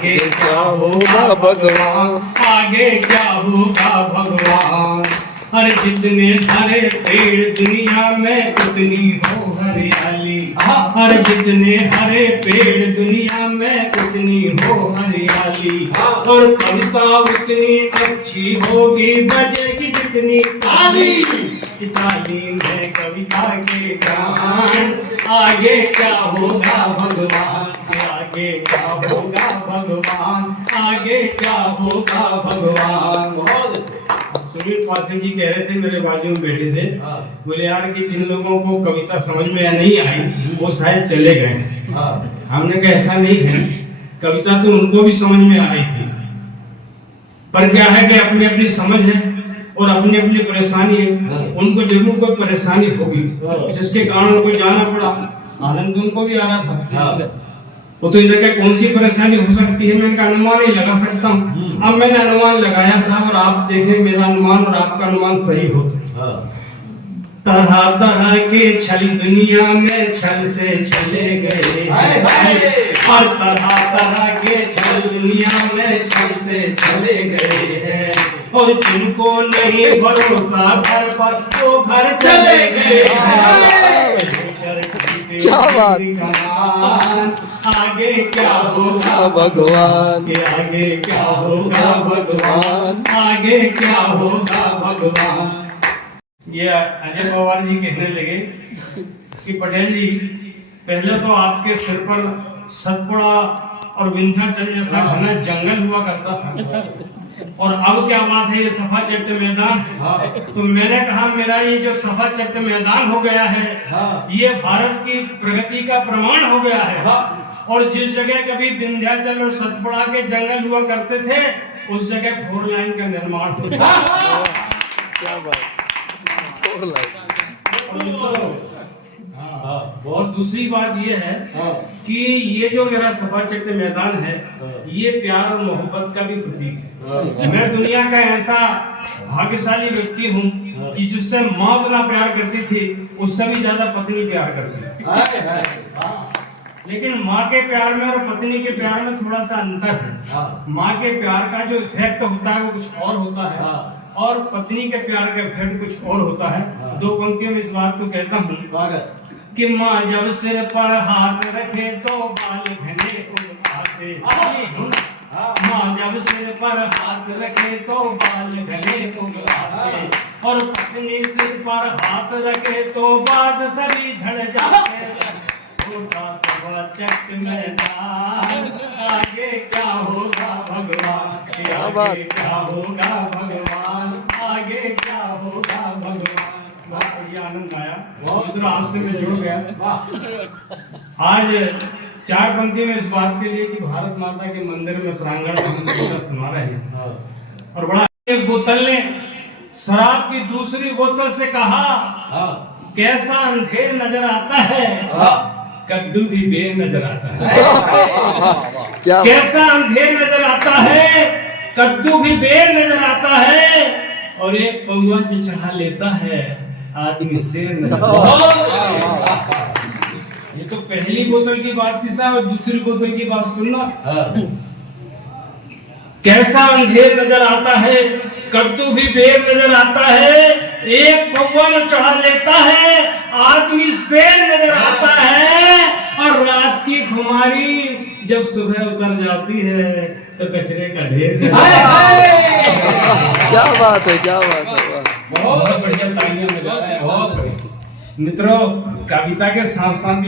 आगे क्या होगा भगवान, आगे क्या होगा भगवान। हर जितने हरे पेड़ दुनिया में उतनी हो हरियाली, हर जितने हरे पेड़ दुनिया में उतनी हो हरियाली। और कविता उतनी अच्छी होगी बजेगी जितनी ताली, ताली में कविता के गान। आगे क्या होगा भगवान, आगे क्या होगा भगवान, आगे क्या होगा भगवान। बहुत अच्छे। सुनील पासी जी कह रहे थे, मेरे बाजू में बैठे थे, बोले यार कि जिन लोगों को कविता समझ में नहीं आई वो शायद चले गए। हमने कहा ऐसा नहीं है, कविता तो उनको भी समझ में आई थी, पर क्या है कि अपनी अपनी समझ है और अपनी अपनी परेशानी है। उनको जरूर कोई परेशानी होगी जिसके कारण उनको जाना पड़ा। आनंद उनको भी आ रहा था, वो तो इनके कौन सी परेशानी हो सकती है मैं इनका अनुमान ही लगा सकता हूँ। अब मैंने अनुमान लगाया साहब, और आप देखें मेरा अनुमान और आपका अनुमान सही हो। तरह तरह के छल दुनिया में छल से चले गए, और तरह तरह के छल दुनिया में छल से चले गए हैं। और जिनको नहीं भरोसा घर पर वो घर चले गए हैं। क्या बात। आगे क्या होगा भगवान, आगे क्या होगा भगवान, आगे क्या होगा भगवान। ये अजय पवार जी कहने लगे कि पटेल जी, पहले तो आपके सिर पर सतपुड़ा और विंध्याचल जैसा घना जंगल हुआ करता था, और अब क्या बात है ये सफा चट्ट मैदान। तो मैंने कहा मेरा ये जो सफा चट्ट मैदान हो गया है, ये भारत की प्रगति का प्रमाण हो गया है। और जिस जगह कभी विंध्याचल और सतपुड़ा के जंगल हुआ करते थे उस जगह 4 लाइन का निर्माण हो गया। क्या बात। 4 लाइन। और दूसरी बात ये है कि ये जो मेरा सभा चट्ट मैदान है ये प्यार और मोहब्बत का भी प्रतीक है। मैं दुनिया का ऐसा भाग्यशाली व्यक्ति हूँ कि जिससे माँ उतना प्यार करती थी उससे भी ज्यादा पत्नी प्यार करती है। लेकिन माँ के प्यार में और पत्नी के प्यार में थोड़ा सा अंतर है। माँ के प्यार का जो इफेक्ट होता है वो कुछ और होता है, और पत्नी के प्यार का इफेक्ट कुछ और होता है। 2 पंक्तियों में इस बात को कहता हूँ कि माँ जब सिर पर हाथ रखे तो बाल घने उड़ाते, माँ जब सिर पर हाथ रखे तो बाल घने उड़ाते, और पत्नी सिर पर हाथ रखे तो बाल सभी झड़ जाते। छोटा सभा चट्ट मैदान, आगे क्या होगा भगवान, आगे क्या होगा भगवान, आगे क्या होगा भगवान। बहुत बढ़िया आनंद आया, बहुत आपसे मैं जुड़ गया। आज 4 पंक्ति में इस बात के लिए कि भारत माता के मंदिर में प्रांगण में हम कविता सुना रहे हैं, और बड़ा एक बोतल ने शराब की दूसरी बोतल से कहा, कैसा अंधेर नजर आता है, कद्दू भी बेर नजर आता है। कैसा अंधेर नजर आता है, कद्दू भी बेर नजर आता है, और एक पौवा जो चढ़ा लेता है आदमी शेर नजर आता है। ये तो पहली बोतल की बात थी साहब, और दूसरी बोतल की बात सुनना। कैसा अंधेर नजर आता है, कद्दू भी बेर नजर आता है, एक पौवा जो चढ़ा लेता है आदमी शेर नजर आता है, और रात की खुमारी जब सुबह उतर जाती है तो कचरे का ढेर नजर आता है। क्या बात है, क्या बात है। बहुत बढ़िया तालियां बजा रहे हैं। बहुत बढ़िया मित्रों, कविता के साथ साथ